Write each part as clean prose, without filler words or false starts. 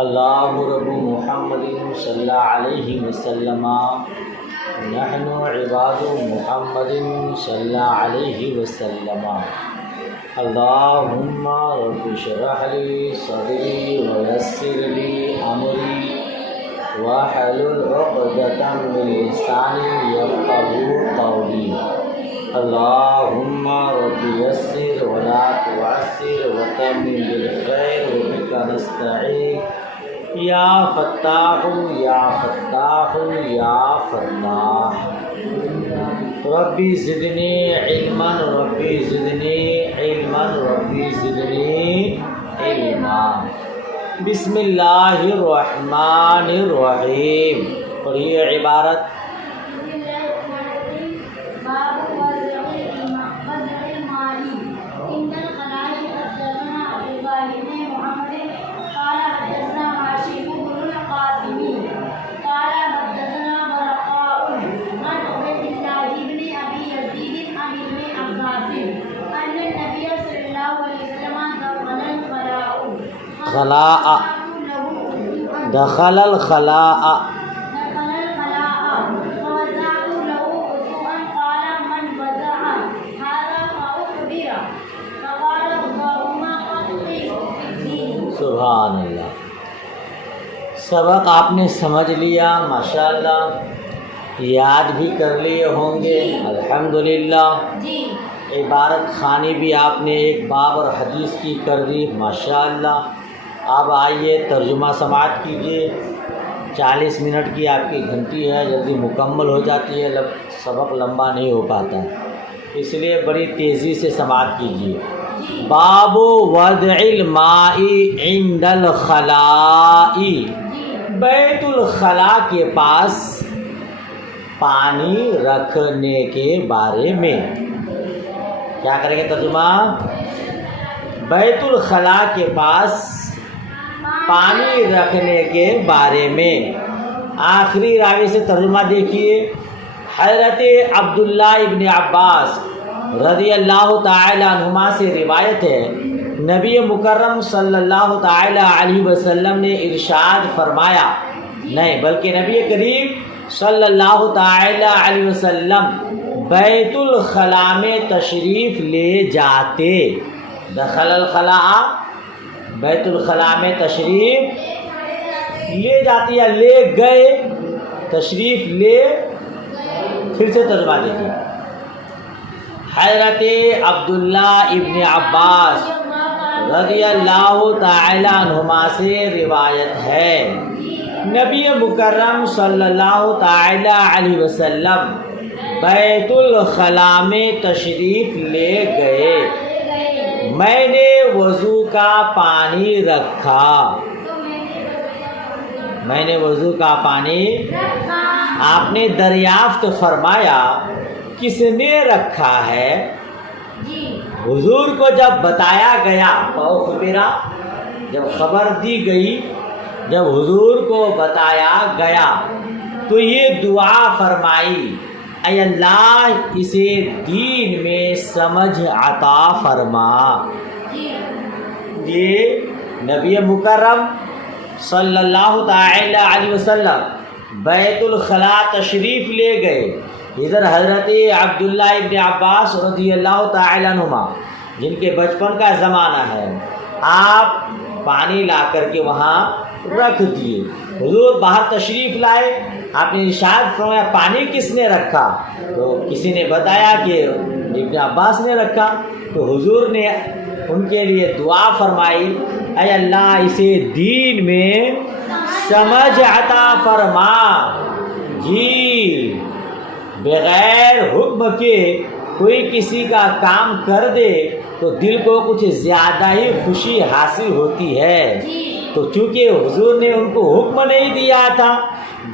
اللہ رب محمد صلی اللہ علیہ وسلم نحن عباد محمد صلی اللہ علیہ وسلم اللہم رب اشرح لی صدری ویسر لی امری واحلل عقدۃ من لسانی یفقهوا قولی اللہم رب یسر ولا تعسر وتمم بالخیر وبک نستعین یا فتاح یا فتاح یا فتاح ربی زدنی علما ربی زدنی علما ربی زدنی علما۔ بسم اللہ الرحمن الرحیم۔ پڑھیے عبارت۔ خلاء دخل الخلاء سبحان اللہ۔ سبق آپ نے سمجھ لیا ماشاءاللہ، یاد بھی کر لیے ہوں گے الحمدللہ۔ عبارت خوانی بھی آپ نے ایک باب اور حدیث کی کر دی ماشاءاللہ۔ اب آئیے ترجمہ سماعت کیجیے۔ 40 منٹ کی آپ کی گھنٹی ہے، جلدی مکمل ہو جاتی ہے، سبق لمبا نہیں ہو پاتا، اس لیے بڑی تیزی سے سماعت کیجیے۔ باب وضع الماء عند الخلاء، بیت الخلاء کے پاس پانی رکھنے کے بارے میں کیا کریں گے ترجمہ؟ بیت الخلاء کے پاس پانی رکھنے کے بارے میں۔ آخری راوی سے ترجمہ دیکھیے۔ حضرت عبداللہ ابن عباس رضی اللہ تعالی عنہما سے روایت ہے، نبی مکرم صلی اللہ تعالی علیہ وسلم نے ارشاد فرمایا، نہیں بلکہ نبی کریم صلی اللہ تعالی علیہ وسلم بیت الخلاء میں تشریف لے جاتے۔ دخل الخلاء، بیت الخلاء میں تشریف لے جاتی یا لے گئے، تشریف لے۔ پھر سے ترجمہ دیکھیے۔ حضرت عبداللہ ابن عباس رضی اللہ تعالی عنہما سے روایت ہے، نبی مکرم صلی اللہ تعالی علیہ وسلم بیت الخلاء میں تشریف لے گئے، میں نے وضو کا پانی رکھا، میں نے وضو کا پانی، آپ نے دریافت فرمایا کس نے رکھا ہے؟ حضور کو جب بتایا گیا، فاخبرا، جب خبر دی گئی، جب حضور کو بتایا گیا تو یہ دعا فرمائی، اے اللہ اسے دین میں سمجھ عطا فرما۔ یہ نبی مکرم صلی اللہ تعالی علیہ وسلم بیت الخلاء تشریف لے گئے، ادھر حضرت عبداللہ ابن عباس رضی اللہ تعالی عنہما جن کے بچپن کا زمانہ ہے، آپ پانی لا کر کے وہاں رکھ دیے۔ حضور باہر تشریف لائے، آپ نے ارشاد فرمایا پانی کس نے رکھا؟ تو کسی نے بتایا کہ ابن عباس نے رکھا، تو حضور نے ان کے لیے دعا فرمائی، اے اللہ اسے دین میں سمجھ عطا فرما۔ جی بغیر حکم کے کوئی کسی کا کام کر دے تو دل کو کچھ زیادہ ہی خوشی حاصل ہوتی ہے، تو چونکہ حضور نے ان کو حکم نہیں دیا تھا،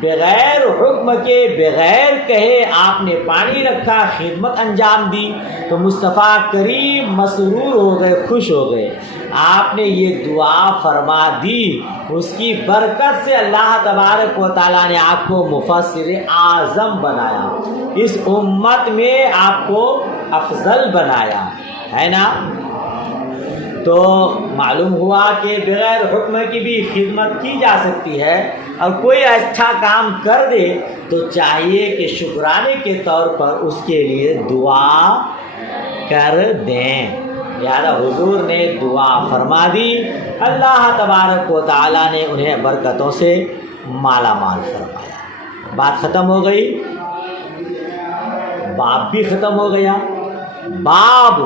بغیر حکم کے بغیر کہے آپ نے پانی رکھا، خدمت انجام دی، تو مصطفیٰ کریم مسرور ہو گئے، خوش ہو گئے۔ آپ نے یہ دعا فرما دی، اس کی برکت سے اللہ تبارک و تعالیٰ نے آپ کو مفسر اعظم بنایا، اس امت میں آپ کو افضل بنایا، ہے نا۔ تو معلوم ہوا کہ بغیر حکم کی بھی خدمت کی جا سکتی ہے، اور کوئی اچھا کام کر دے تو چاہیے کہ شکرانے کے طور پر اس کے لیے دعا کر دیں۔ لہذا حضور نے دعا فرما دی، اللہ تبارک و تعالیٰ نے انہیں برکتوں سے مالا مال فرمایا۔ بات ختم ہو گئی، باب بھی ختم ہو گیا۔ باب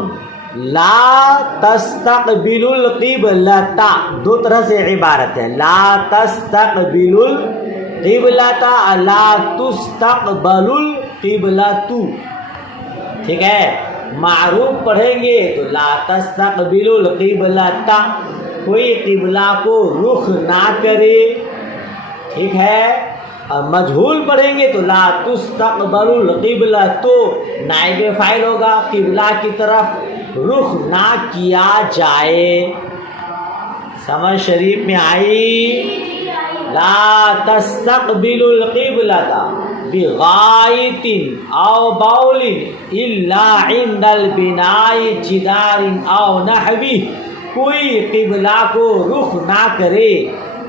لا تستقبل القبلۃ، دو طرح سے عبارت ہے، لا تستقبل القبلۃ، لا تستقبل القبلۃ، ٹھیک ہے؟ معروف پڑھیں گے تو لا تستقبل القبلۃ، کوئی قبلہ کو رخ نہ کرے، ٹھیک ہے؟ اور مجہول پڑھیں گے تو لا تستقبل القبلۃ، نائب فاعل ہوگا، قبلہ کی طرف رخ نہ کیا جائے۔ سمجھ شریف میں آئی؟ لا تستقبل القبلۃ بغائط او بول الا عند البناء جدار او نحوہ، کوئی قبلہ کو رخ نہ کرے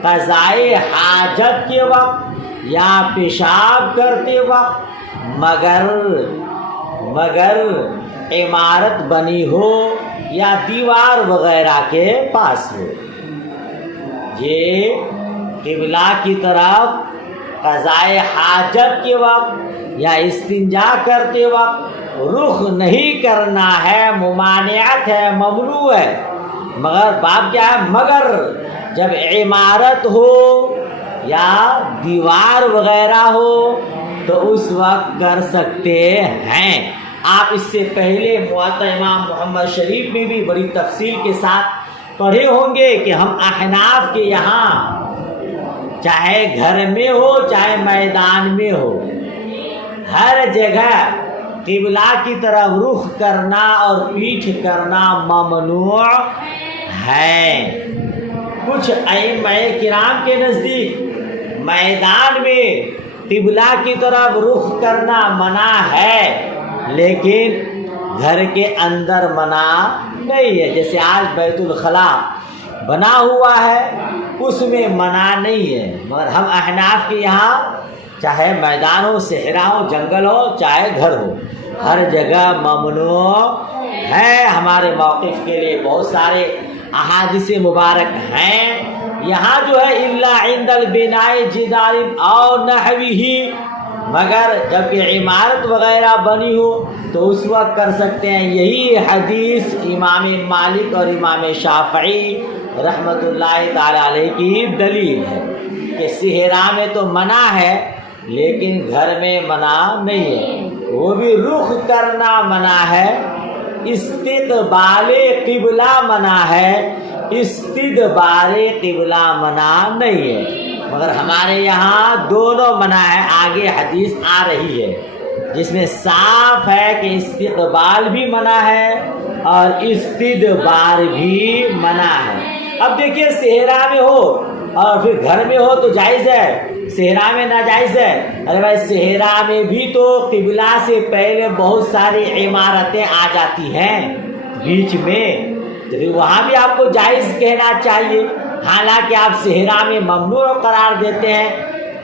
قضائے حاجت کے وقت یا پیشاب کرتے وقت، مگر عمارت بنی ہو یا دیوار وغیرہ کے پاس ہو۔ یہ قبلہ کی طرف قضائے حاجت کے وقت یا استنجا کرتے وقت رخ نہیں کرنا ہے، ممانعت ہے، ممنوع ہے۔ مگر باب کیا ہے؟ مگر جب عمارت ہو یا دیوار وغیرہ ہو تو اس وقت کر سکتے ہیں۔ آپ اس سے پہلے موطا امام محمد شریف میں بھی بڑی تفصیل کے ساتھ پڑھے ہوں گے کہ ہم احناف کے یہاں چاہے گھر میں ہو چاہے میدان میں ہو، ہر جگہ قبلہ کی طرف رخ کرنا اور پیٹھ کرنا ممنوع ہے۔ کچھ ائمہ کرام کے نزدیک میدان میں قبلہ کی طرف رخ کرنا منع ہے، لیکن گھر کے اندر منع نہیں ہے۔ جیسے آج بیت الخلا بنا ہوا ہے، اس میں منع نہیں ہے، مگر ہم احناف کے یہاں چاہے میدان ہو، صحرا ہو، جنگل ہو، چاہے گھر ہو، ہر جگہ ممنوع ہے۔ ہمارے موقف کے لیے بہت سارے احادیث مبارک ہیں۔ یہاں جو ہے الا عند البناء جدار او نحوہ، مگر جب کہ عمارت وغیرہ بنی ہو تو اس وقت کر سکتے ہیں۔ یہی حدیث امام مالک اور امام شافعی رحمۃ اللہ تعالی علیہ کی دلیل ہے کہ صحرا میں تو منع ہے لیکن گھر میں منع نہیں ہے، وہ بھی رخ کرنا منع ہے، استقبال قبلہ منع ہے، استدبار قبلہ منع نہیں ہے۔ مگر ہمارے یہاں دونوں منع ہے، آگے حدیث آ رہی ہے جس میں صاف ہے کہ استقبال بھی منع ہے اور استدبار بھی منع ہے۔ اب دیکھیے صحرا میں ہو اور پھر گھر میں ہو تو جائز ہے، صحرا میں ناجائز ہے۔ ارے بھائی صحرا میں بھی تو قبلہ سے پہلے بہت ساری عمارتیں آ جاتی ہیں بیچ میں، تو پھر وہاں بھی آپ کو جائز کہنا چاہیے، حالانکہ آپ صحرا میں ممنوع قرار دیتے ہیں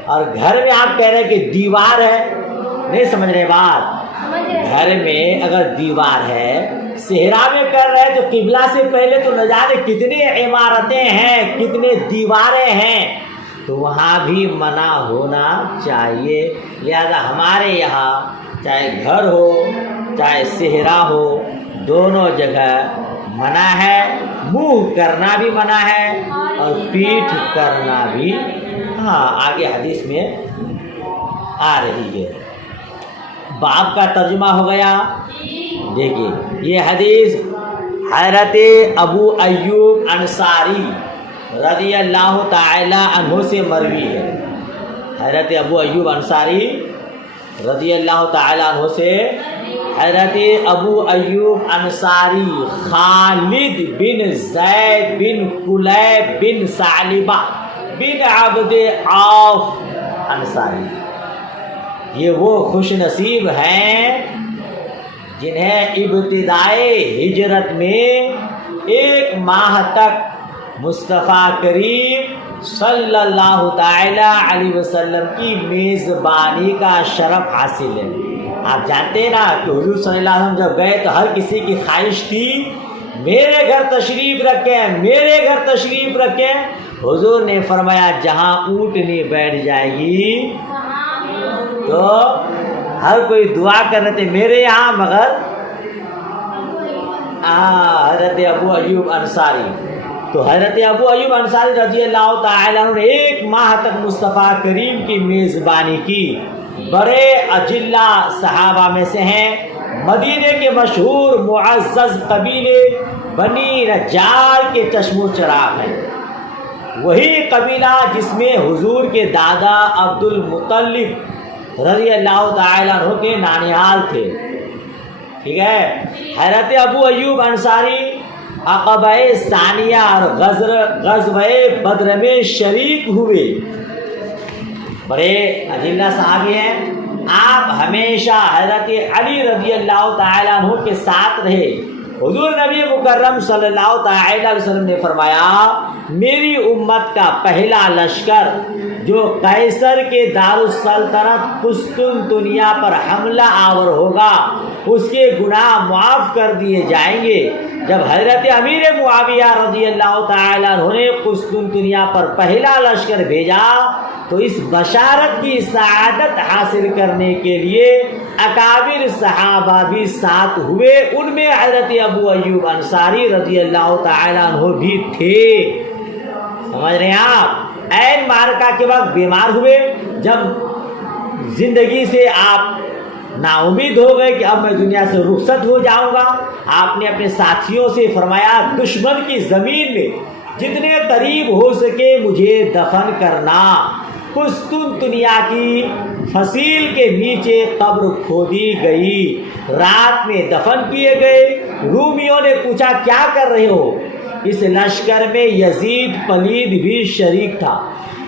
اور گھر میں آپ کہہ رہے ہیں کہ دیوار ہے۔ نہیں سمجھ رہے بات؟ گھر میں اگر دیوار ہے، صحرا میں کر رہے تو قبلہ سے پہلے تو نہ جانے کتنے عمارتیں ہیں، کتنے دیواریں ہیں، تو وہاں بھی منع ہونا چاہیے۔ لہذا ہمارے یہاں چاہے گھر ہو چاہے صحرا ہو، دونوں جگہ منع ہے، منہ کرنا بھی منع ہے اور پیٹھ کرنا بھی۔ آگے حدیث میں آ رہی ہے۔ باب کا ترجمہ ہو گیا۔ دیکھیے یہ حدیث حضرت ابو ایوب انصاری رضی اللہ تعالی عنہ سے مروی ہے۔ حضرت ابو ایوب انصاری رضی اللہ تعالی عنہ سے حضرت ابو ایوب انصاری خالد بن زید بن کلیب بن ثعلبہ بن عبد عوف انصاری، یہ وہ خوش نصیب ہیں جنہیں ابتدائے ہجرت میں ایک ماہ تک مصطفیٰ کریم صلی اللہ تعالی علیہ وسلم کی میزبانی کا شرف حاصل ہے۔ آپ جانتے ہیں نا کہ حضور صلی اللہ علیہ وسلم جب گئے تو ہر کسی کی خواہش تھی میرے گھر تشریف رکھیں، میرے گھر تشریف رکھیں۔ حضور نے فرمایا جہاں اونٹنی بیٹھ جائے گی تو ہر کوئی دعا کر رہے تھے میرے یہاں، مگر حضرت ابو ایوب انصاری، تو حضرت ابو ایوب انصاری رضی اللہ تعالیٰ عنہ نے ایک ماہ تک مصطفیٰ کریم کی میزبانی کی۔ بڑے اجلہ صحابہ میں سے ہیں، مدینے کے مشہور معزز قبیلے بنی نجار کے چشم و چراغ ہیں، وہی قبیلہ جس میں حضور کے دادا عبد المطلب رضی اللہ تعالیٰ عنہ کے نانیال تھے، ٹھیک ہے۔ حضرت ابو ایوب انصاری عقبہ ثانیہ اور غزوہ بدر میں شریک ہوئے، بڑے اجلہ صحابی ہیں۔ آپ ہمیشہ حضرت علی رضی اللہ تعالیٰ عنہ کے ساتھ رہے۔ حضور نبی مکرم صلی اللہ تعالیٰ علیہ وسلم نے فرمایا میری امت کا پہلا لشکر جو قیصر کے دارالسلطنت قسطنطنیہ پر حملہ آور ہوگا اس کے گناہ معاف کر دیے جائیں گے۔ جب حضرت امیر معاویہ رضی اللہ تعالیٰ عنہ نے قسطنطنیہ پر پہلا لشکر بھیجا تو اس بشارت کی سعادت حاصل کرنے کے لیے اکابر صحابہ بھی ساتھ ہوئے، ان میں حضرت ابو ایوب انصاری رضی اللہ تعالیٰ عنہ بھی تھے۔ سمجھ رہے ہیں آپ؟ عین معرکہ کے وقت بیمار ہوئے، جب زندگی سے آپ نا امید ہو گئے کہ اب میں دنیا سے رخصت ہو جاؤں گا، آپ نے اپنے ساتھیوں سے فرمایا دشمن کی زمین میں جتنے قریب ہو سکے مجھے دفن کرنا۔ قسطنطنیہ کی فصیل کے نیچے قبر کھودی گئی، رات میں دفن کیے گئے۔ رومیوں نے پوچھا کیا کر رہے ہو؟ اس لشکر میں یزید پلید بھی شریک تھا۔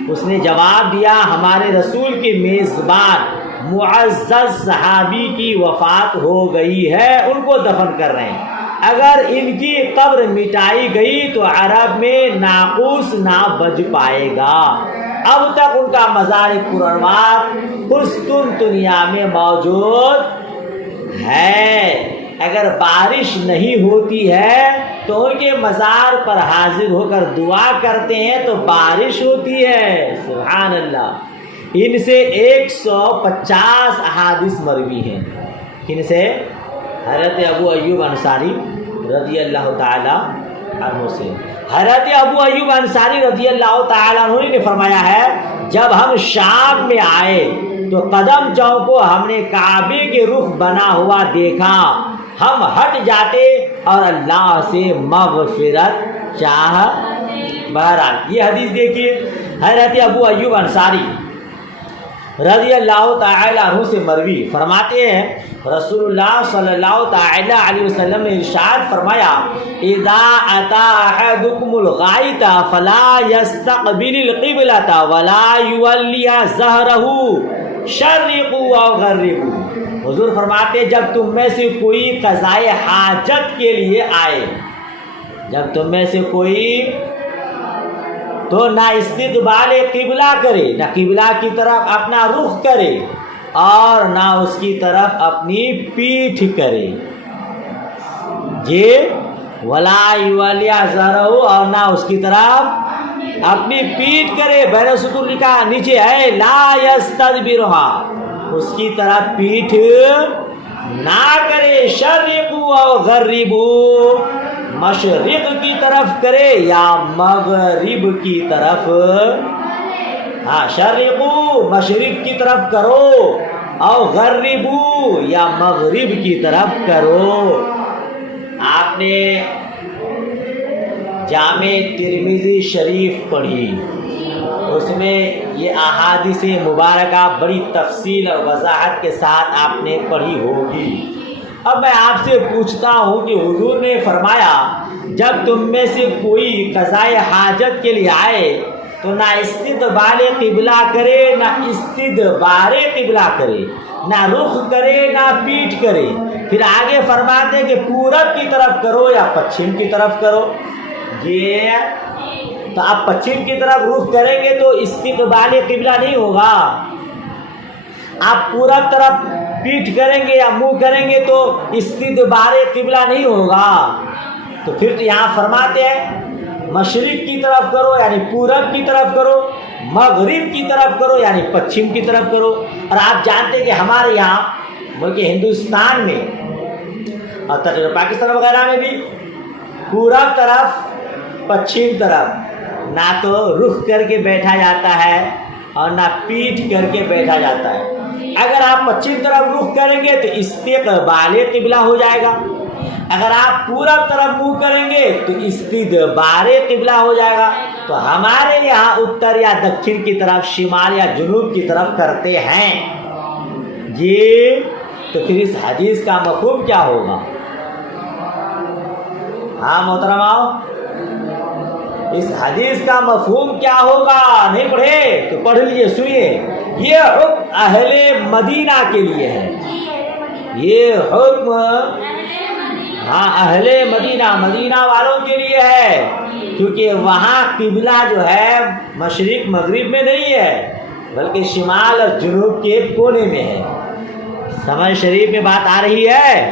اس نے جواب دیا ہمارے رسول کے میزبان معزز صحابی کی وفات ہو گئی ہے، ان کو دفن کر رہے ہیں، اگر ان کی قبر مٹائی گئی تو عرب میں ناقوس نہ بج پائے گا۔ اب تک ان کا مزار پرانوار قسطنطنیہ میں موجود ہے۔ اگر بارش نہیں ہوتی ہے تو ان کے مزار پر حاضر ہو کر دعا کرتے ہیں تو بارش ہوتی ہے۔ سبحان اللہ۔ ان سے 150 احادیث مروی ہیں۔ کن سے؟ حضرت ابو ایوب انصاری رضی اللہ تعالی عنہ سے۔ حضرت ابو ایوب انصاری رضی اللہ تعالی عنہ نے فرمایا ہے جب ہم شام میں آئے تو قدم چوک کو ہم نے کعبے کے رخ بنا ہوا دیکھا، ہم ہٹ جاتے اور اللہ سے مغفرت چاہ۔ بہرحال یہ حدیث دیکھیے، حضرت ابو ایوب انصاری رضی اللہ تعالیٰ عنہ سے مروی فرماتے ہیں رسول اللہ صلی اللہ تعالیٰ علیہ وسلم نے ارشاد فرمایا اذا اتا احدکم الغائط فلا يستقبل القبلة ولا يولي ظهره شرقوا او غربوا۔ حضور فرماتے جب تم میں سے کوئی قضائے حاجت کے لیے آئے، جب تم میں سے کوئی تو نہ استقبال قبلہ کرے، نہ قبلہ کی طرف اپنا رخ کرے اور نہ اس کی طرف اپنی پیٹھ کرے، جی ولا یولی ظہرہ، اور نہ اس کی طرف اپنی پیٹھ کرے۔ بین سطور لکھا نیچے ہے لا یستدبرھا، اس کی طرف پیٹھ نہ کرے۔ شرقوا او غربوا، مشرق کی طرف کرے یا مغرب کی طرف، ہاں شرقو مشرق کی طرف کرو اور غربو یا مغرب کی طرف کرو۔ آپ نے جامع ترمذی شریف پڑھی، اس میں یہ احادیث مبارکہ بڑی تفصیل اور وضاحت کے ساتھ آپ نے پڑھی ہوگی۔ اب میں آپ سے پوچھتا ہوں کہ حضور نے فرمایا جب تم میں سے کوئی قضائے حاجت کے لیے آئے تو نہ استقبال قبلہ کرے نہ استدبار قبلہ کرے، نہ رخ کرے نہ پیٹھ کرے. پھر آگے فرماتے ہیں کہ پورب کی طرف کرو یا پچھم کی طرف کرو. یہ تو آپ پچھم کی طرف رخ کریں گے تو استقبال قبلہ نہیں ہوگا. آپ پورب طرف پیٹھ کریں گے یا منہ کریں گے تو استدبار قبلہ نہیں ہوگا. تو پھر تو یہاں فرماتے ہیں مشرق کی طرف کرو یعنی پورب کی طرف کرو، مغرب کی طرف کرو یعنی پچھم کی طرف کرو. اور آپ جانتے ہیں کہ ہمارے یہاں ملک ہندوستان میں اور پاکستان وغیرہ میں بھی پورب طرف پچھم طرف نہ تو رخ کر کے بیٹھا جاتا ہے اور نہ پیٹھ کر کے بیٹھا جاتا ہے. اگر آپ پچھم طرف رخ کریں گے تو استقبال قبلہ ہو جائے گا. اگر آپ پورب طرف منہ کریں گے تو استدبار قبلہ ہو جائے گا. تو ہمارے یہاں اتر یا دکھن کی طرف، شمال یا جنوب کی طرف کرتے ہیں جی. تو پھر اس حدیث کا مفہوم کیا ہوگا؟ ہاں محترماؤ، اس حدیث کا مفہوم کیا ہوگا؟ نہیں پڑھے تو پڑھ لیجئے، سنیے. یہ حکم اہل مدینہ کے لیے ہے. یہ حکم اہل مدینہ، مدینہ والوں کے لیے ہے، کیونکہ وہاں قبلہ جو ہے مشرق مغرب میں نہیں ہے بلکہ شمال اور جنوب کے کونے میں ہے. سمجھ شریف میں بات آ رہی ہے؟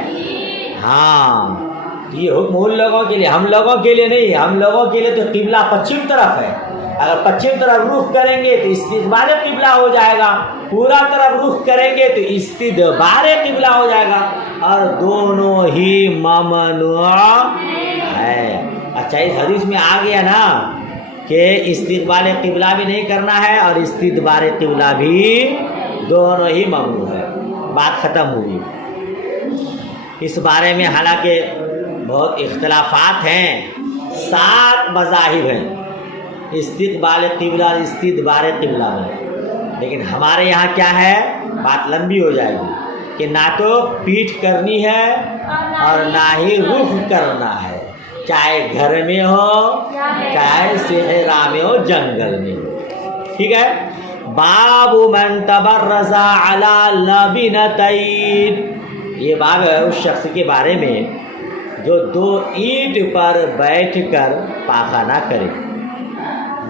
ہاں، یہ حکم ان لوگوں کے لیے، ہم لوگوں کے لیے نہیں. ہم لوگوں کے لیے تو قبلہ پچھم طرف ہے. اگر پچھم طرف رخ کریں گے تو استقبال قبلہ ہو جائے گا، پورا طرف رخ کریں گے تو استدبار قبلہ ہو جائے گا، اور دونوں ہی ممنوع ہے. اچھا، اس حدیث میں آ گیا نا کہ استقبال قبلہ بھی نہیں کرنا ہے اور استدبار قبلہ بھی، دونوں ہی ممنوع ہے. بات ختم ہوئی. اس بارے میں حالانکہ بہت اختلافات ہیں، 7 مذاہب ہیں استقبال قبلہ اور استدبار قبلہ میں. لیکن ہمارے یہاں کیا ہے، بات لمبی ہو جائے گی، کہ نہ تو پیٹھ کرنی ہے اور نہ ہی رخ کرنا ہے، چاہے گھر میں ہو چاہے صحرا میں ہو، جنگل میں ہو. ٹھیک ہے. باب من تبرز علی لبنتین، یہ باب ہے اس شخص کے بارے میں جو 2 اینٹ پر بیٹھ کر پاخانہ کرے.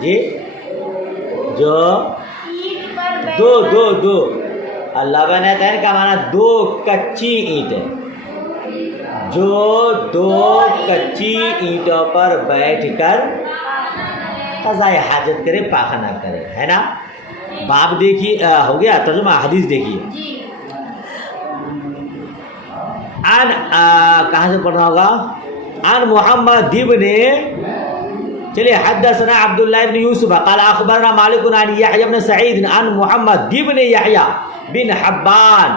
جی، جو دو لبنتین کا معنی 2 کچی اینٹیں، جو 2 کچی اینٹوں پر بیٹھ کر قضائے حاجت کرے، پاخانہ کرے، ہے نا. باب دیکھیے، ہو گیا ترجمہ. حدیث دیکھیے. کہاں سے پڑھنا ہوگا؟ عن محمد ابن، چلیے، حدثنا عبداللہ ابن یوسف قال اخبرنا مالک عن یحیی بن سعید عن محمد ابن یحیی بن حبان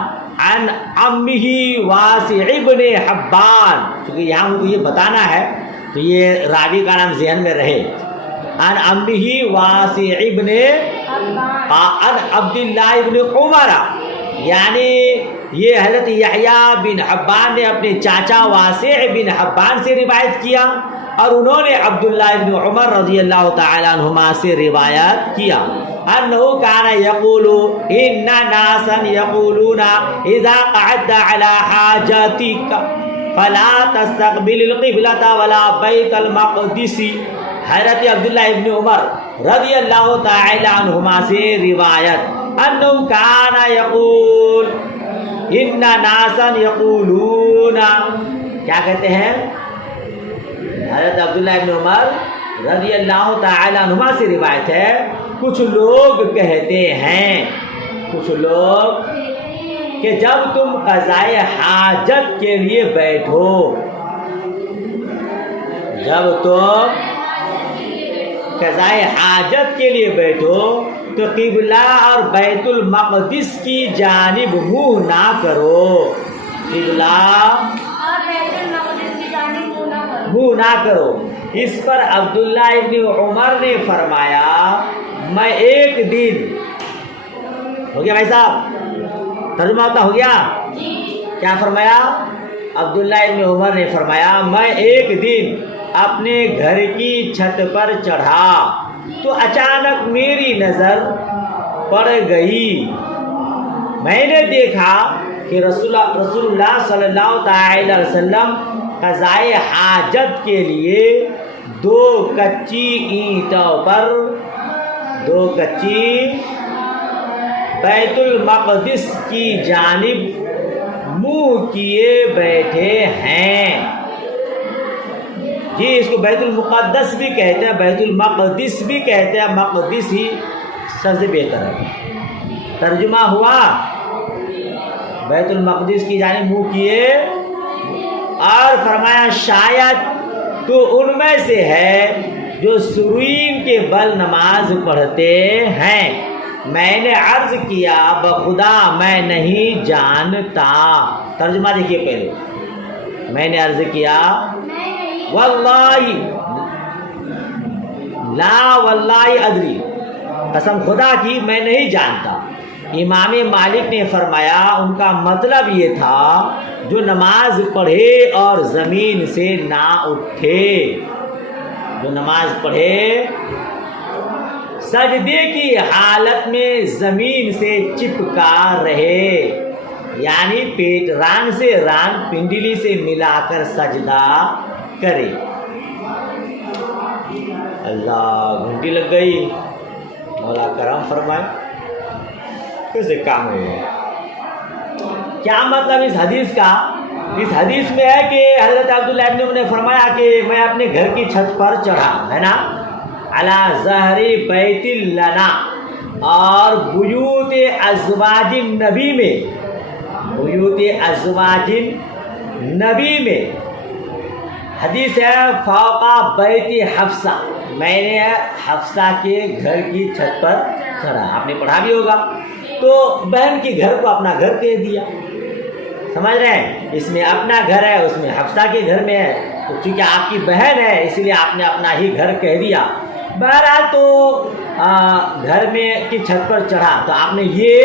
عن عمہ واسع ابن حبان. کیونکہ یہاں مجھے یہ بتانا ہے تو یہ راوی کا نام ذہن میں رہے. عن عمہ واسع ابن، عن عبداللہ ابن عمر، یعنی یہ حضرت یحییٰ بن حبان نے اپنے چاچا واسع بن حبان سے روایت کیا، اور انہوں نے عبداللہ ابن عمر رضی اللہ تعالی عنہما سے روایت کیا. انہو کان یقول ان ناسا یقولون اذا قعدت علی حاجتک فلا تستقبل القبلة ولا بیت المقدس. حضرت عبداللہ ابن عمر رضی اللہ تعالی عنہما سے روایت، انہو کان یقول، ان ناسا یقولون، کیا کہتے ہیں؟ حضرت عبداللہ ابن عمر رضی اللہ تعالی عنہما سے روایت ہے، کچھ لوگ کہتے ہیں، کچھ لوگ، کہ جب تم قضائے حاجت کے لیے بیٹھو، جب تم قضائے حاجت کے لیے بیٹھو تو قبلہ اور بیت المقدس کی جانب منہ نہ کرو. قبلہ اور بیت المقدس کی جانب منہ نہ کرو. اس پر عبداللہ ابن عمر نے فرمایا، میں ایک دن، ہو گیا بھائی صاحب، ترجمہ ہوتا ہو گیا؟ کیا فرمایا؟ عبداللہ ابن عمر نے فرمایا، میں ایک دن اپنے گھر کی چھت پر چڑھا تو اچانک میری نظر پڑ گئی میں نے دیکھا کہ رسول اللہ صلی اللہ تعالی علیہ وسلم قضائے حاجت کے لیے دو کچی اینٹوں پر بیت المقدس کی جانب منہ کیے بیٹھے ہیں. جی اس کو بیت المقدس بھی کہتے ہیں, بیت المقدس بھی کہتے ہیں, مقدس ہی سب سے بہتر ہے. ترجمہ ہوا بیت المقدس کی جانب منہ کیے, اور فرمایا شاید تو ان میں سے ہے جو سرین کے بل نماز پڑھتے ہیں. میں نے عرض کیا بخدا میں نہیں جانتا. ترجمہ دیکھیے پہلے. میں نے عرض کیا واللہ لا واللہ ادری, قسم خدا کی میں نہیں جانتا. امام مالک نے فرمایا ان کا مطلب یہ تھا جو نماز پڑھے اور زمین سے نہ اٹھے, جو نماز پڑھے سجدے کی حالت میں زمین سے چپکا رہے, یعنی پیٹ ران سے ران پنڈلی سے ملا کر سجدہ کرے. اللہ گھنٹی لگ گئی, مولا کرم فرمائے. کیسے کام ہے؟ کیا مطلب اس حدیث کا؟ اس حدیث میں ہے کہ حضرت عبداللہ ابن عمر نے فرمایا کہ میں اپنے گھر کی چھت پر چڑھا, ہے نا, علی ظہر بیت لنا, اور بیوت ازواج النبی میں, بیوت ازواج النبی میں حدیث ہے فوقا بیت حفصہ, میں نے حفصہ کے گھر کی چھت پر چڑھا. آپ نے پڑھا بھی ہوگا. تو بہن کے گھر کو اپنا گھر کہہ دیا, سمجھ رہے ہیں, اس میں اپنا گھر ہے, اس میں حفصہ کے گھر میں ہے, تو چونکہ آپ کی بہن ہے اس لیے آپ نے اپنا ہی گھر کہہ دیا. بہرحال تو گھر میں کی چھت پر چڑھا تو آپ نے یہ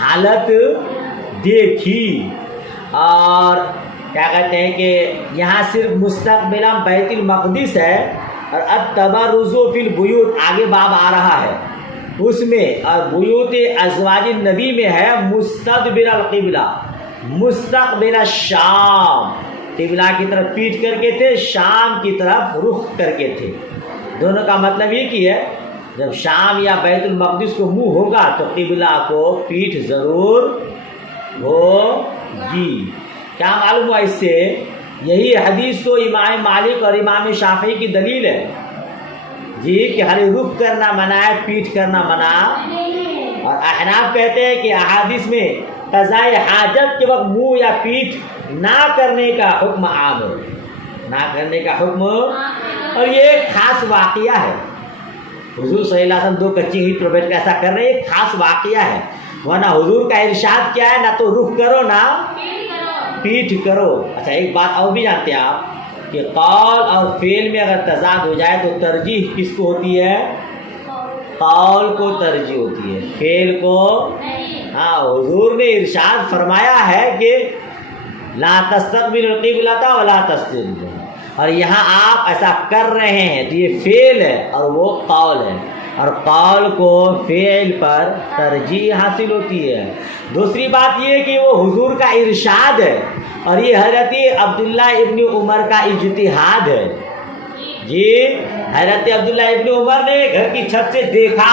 حالت دیکھی. اور کیا کہتے ہیں کہ یہاں صرف مستقبل بیت المقدس ہے, اور التبرز فی البیوت آگے باب آ رہا ہے اس میں, اور بیوت ازواج النبی میں ہے مستقبل القبلہ, مستقبل الشام, قبلہ کی طرف پیٹ کر کے تھے, شام کی طرف رخ کر کے تھے. دونوں کا مطلب یہ کہ ہے جب شام یا بیت المقدس کو منہ ہوگا تو قبلہ کو پیٹھ ضرور ہوگی. کیا معلوم ہوا اس سے؟ یہی حدیث تو امام مالک اور امام شافعی کی دلیل ہے جی کہ خالی رخ کرنا منع ہے, پیٹھ کرنا منع. اور احناف کہتے ہیں کہ احادیث میں قضائے حاجت کے وقت منہ یا پیٹھ نہ کرنے کا حکم عام ہے, نہ کرنے کا حکم. اور یہ ایک خاص واقعہ ہے, حضور صلی اللہ علیہ وسلم دو کچی اینٹ پر بیٹھ کے ایسا کر رہے ہیں, ایک خاص واقعہ ہے. ورنہ حضور کا ارشاد کیا ہے, نہ تو رخ کرو نہ پیٹھ کرو. اچھا ایک بات اور بھی جانتے ہیں آپ کہ قول اور فعل میں اگر تضاد ہو جائے تو ترجیح کس کو ہوتی ہے؟ قول کو ترجیح ہوتی ہے, فعل کو. ہاں حضور نے ارشاد فرمایا ہے کہ لا تستقبلوا القبلۃ ولا تسجدوا, اور یہاں آپ ایسا کر رہے ہیں تو یہ فعل ہے اور وہ قول ہے, اور قول کو فعل پر ترجیح حاصل ہوتی ہے. دوسری بات یہ کہ وہ حضور کا ارشاد ہے اور یہ حضرت عبداللہ ابن عمر کا اجتہاد ہے. جی حضرت عبداللہ ابن عمر نے گھر کی چھت سے دیکھا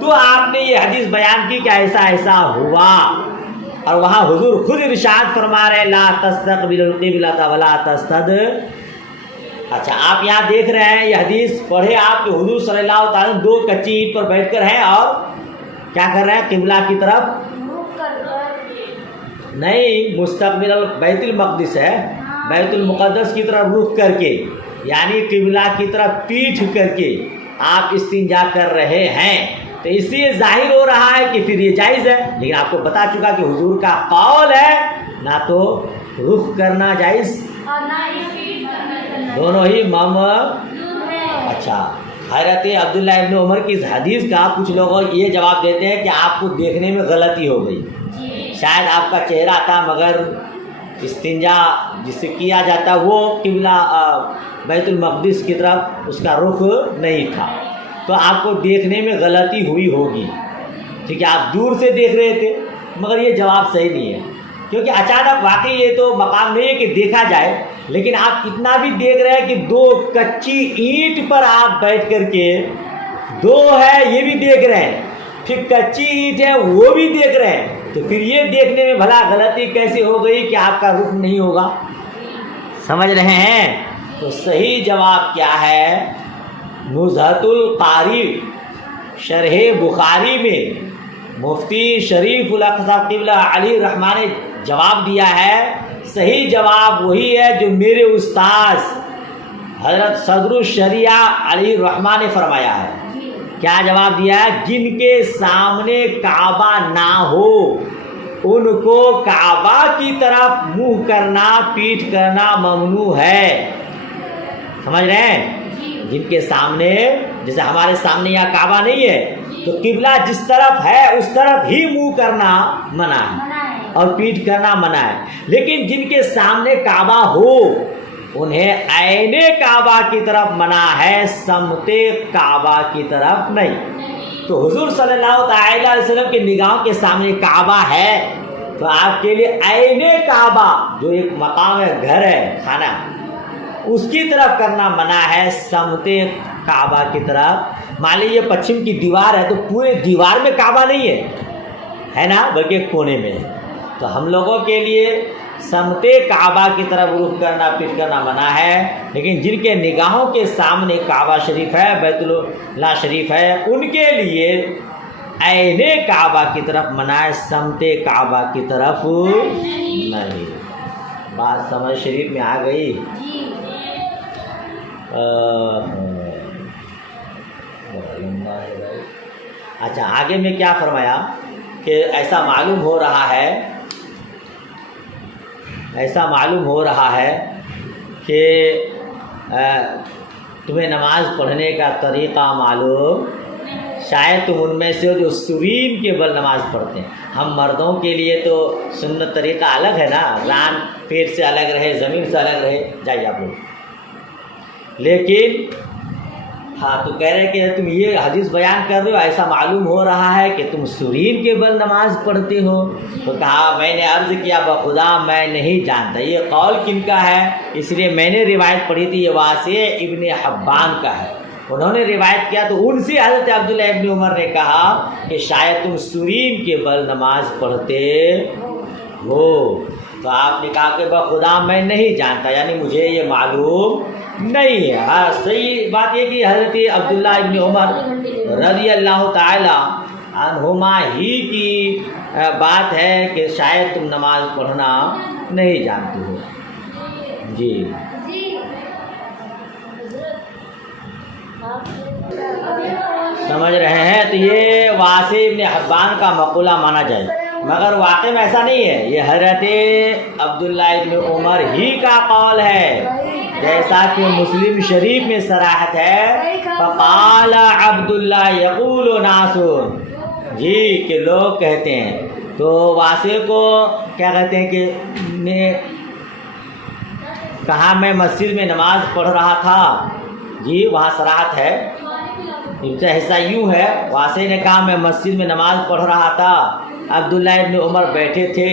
تو آپ نے یہ حدیث بیان کی کہ ایسا ایسا ہوا, اور وہاں حضور خود ارشاد فرما رہے لا تستقبلوا القبلۃ ولا تستدبروا. اچھا آپ یہاں دیکھ رہے ہیں یہ حدیث پڑھے آپ کہ حضور صلی اللہ تعالیٰ وسلم دو کچی اینٹ پر بیٹھ کر ہیں اور کیا کر رہے ہیں؟ قبلہ کی طرف نہیں, مستقبل بیت المقدس ہے, بیت المقدس کی طرف رخ کر کے, یعنی قبلہ کی طرف پیٹھ کر کے آپ استنجا کر رہے ہیں. تو اس سے ظاہر ہو رہا ہے کہ پھر یہ جائز ہے, لیکن آپ کو بتا چکا کہ حضور کا قول ہے نہ تو رخ کرنا جائز, دونوں ہی اچھا حضرت عبداللہ ابن عمر کی اس حدیث کا کچھ لوگ یہ جواب دیتے ہیں کہ آپ کو دیکھنے میں غلطی ہو گئی, شاید آپ کا چہرہ تھا مگر استنجا جس سے کیا جاتا وہ قبلہ بیت المقدس کی طرف اس کا رخ نہیں تھا, تو آپ کو دیکھنے میں غلطی ہوئی ہوگی. ٹھیک ہے, آپ دور سے دیکھ رہے تھے, مگر یہ جواب صحیح نہیں ہے، کیونکہ اچانک واقعی یہ تو مقام نہیں ہے کہ دیکھا جائے، لیکن آپ اتنا بھی دیکھ رہے ہیں کہ 2 کچی اینٹ پر آپ بیٹھ کر کے 2 ہے یہ بھی دیکھ رہے ہیں، پھر کچی اینٹ ہے وہ بھی دیکھ رہے ہیں، تو پھر یہ دیکھنے میں بھلا غلطی کیسے ہو گئی کہ آپ کا رخ نہیں ہوگا؟ سمجھ رہے ہیں؟ تو صحیح جواب کیا ہے؟ نزہۃ القاری شرح بخاری میں مفتی شریف الاقصی قبلہ علی رحمٰن نے جواب دیا ہے، صحیح جواب وہی ہے جو میرے استاذ حضرت صدر الشریعہ علی رحمٰن نے فرمایا ہے۔ کیا جواب دیا ہے؟ جن کے سامنے کعبہ نہ ہو ان کو کعبہ کی طرف منہ کرنا، پیٹھ کرنا ممنوع ہے۔ سمجھ رہے ہیں؟ جن کے سامنے، جیسے ہمارے سامنے یہاں کعبہ نہیں ہے تو قبلہ جس طرف ہے اس طرف ہی منہ کرنا منع ہے اور پیٹھ کرنا منع ہے، لیکن جن کے سامنے کعبہ ہو انہیں عین کعبہ کی طرف منع ہے، سمت کعبہ کی طرف نہیں۔ تو حضور صلی اللہ تعالی علیہ وسلم کی نگاہوں کے سامنے کعبہ ہے تو آپ کے لیے عین کعبہ جو ایک مقام ہے، گھر ہے، خانہ، اس کی طرف کرنا منع ہے، سمت کعبہ کی طرف۔ مان لیجیے پچھم کی دیوار ہے تو پورے دیوار میں کعبہ نہیں ہے نا، بلکہ کونے میں ہے، تو ہم لوگوں کے لیے سمت کعبہ کی طرف رخ کرنا، پیٹ کرنا منع ہے، لیکن جن کے نگاہوں کے سامنے کعبہ شریف ہے، بیت اللہ شریف ہے، ان کے لیے عین کعبہ کی طرف منع ہے، سمت کعبہ کی طرف نہیں۔ بات سمجھ شریف میں آ گئی؟ اچھا، آگے میں کیا فرمایا کہ ایسا معلوم ہو رہا ہے کہ تمہیں نماز پڑھنے کا طریقہ معلوم، شاید تم ان میں سے ہو جو سرین کے بل نماز پڑھتے ہیں۔ ہم مردوں کے لیے تو سنت طریقہ الگ ہے نا، ران پیٹ سے الگ رہے، زمین سے الگ رہے، جائیے آپ لوگ، لیکن ہاں تو کہہ رہے کہ تم یہ حدیث بیان کر رہے ہو، ایسا معلوم ہو رہا ہے کہ تم سرین کے بل نماز پڑھتے ہو۔ تو کہا میں نے عرض کیا بخدا میں نہیں جانتا یہ قول کن کا ہے، اس لیے میں نے روایت پڑھی تھی، یہ واسع ابن حبان کا ہے، انہوں نے روایت کیا، تو ان سے حضرت عبداللہ ابن عمر نے کہا کہ شاید تم سرین کے بل نماز پڑھتے ہو، تو آپ نے کہا کہ بخدا میں نہیں جانتا، یعنی مجھے یہ معلوم نہیں ہے۔ ہاں صحیح بات یہ کہ حضرت عبداللہ ابن عمر رضی اللہ تعالی عنہما ہی کی بات ہے کہ شاید تم نماز پڑھنا نہیں جانتے ہو۔ جی سمجھ رہے ہیں؟ تو یہ واسع ابن حبان کا مقولہ مانا جائے، مگر واقع میں ایسا نہیں ہے، یہ حضرت عبداللہ ابن عمر ہی کا قول ہے، جیسا کہ مسلم شریف میں صراحت ہے، فقال عبداللہ یقول ناس، جی کہ لوگ کہتے ہیں، تو واسع کو کیا کہتے ہیں کہ نے کہا میں مسجد میں نماز پڑھ رہا تھا، جی وہاں صراحت ہے، حصہ یوں ہے، واسع نے کہا میں مسجد میں نماز پڑھ رہا تھا، عبداللہ ابن عمر بیٹھے تھے،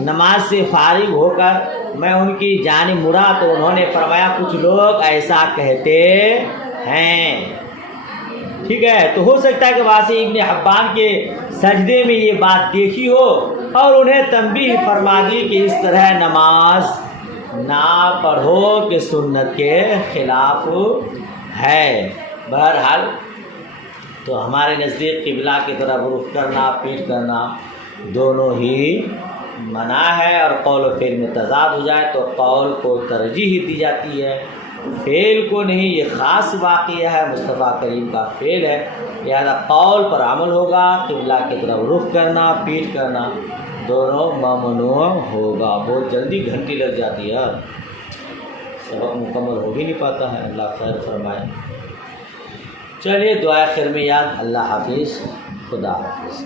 نماز سے فارغ ہو کر میں ان کی جانب مڑا تو انہوں نے فرمایا کچھ لوگ ایسا کہتے ہیں۔ ٹھیک ہے، تو ہو سکتا ہے کہ واسع ابن حبان کے سجدے میں یہ بات دیکھی ہو اور انہیں تنبیہ فرما دی کہ اس طرح نماز نہ پڑھو کہ سنت کے خلاف ہے۔ بہرحال تو ہمارے نزدیک قبلہ کی طرف رخ کرنا، پیٹھ کرنا دونوں ہی منع ہے، اور قول و فعل میں تضاد ہو جائے تو قول کو ترجیح دی جاتی ہے، فعل کو نہیں۔ یہ خاص واقعہ ہے، مصطفیٰ کریم کا فعل ہے، لہذا قول پر عمل ہوگا، قبلہ کی طرف رخ کرنا، پیٹھ کرنا دونوں ممنوع ہوگا۔ بہت جلدی گھنٹی لگ جاتی ہے، سبق مکمل ہو بھی نہیں پاتا ہے، اللہ خیر فرمائے۔ چلیے دعائے خیر میں یاد، اللہ حافظ، خدا حافظ۔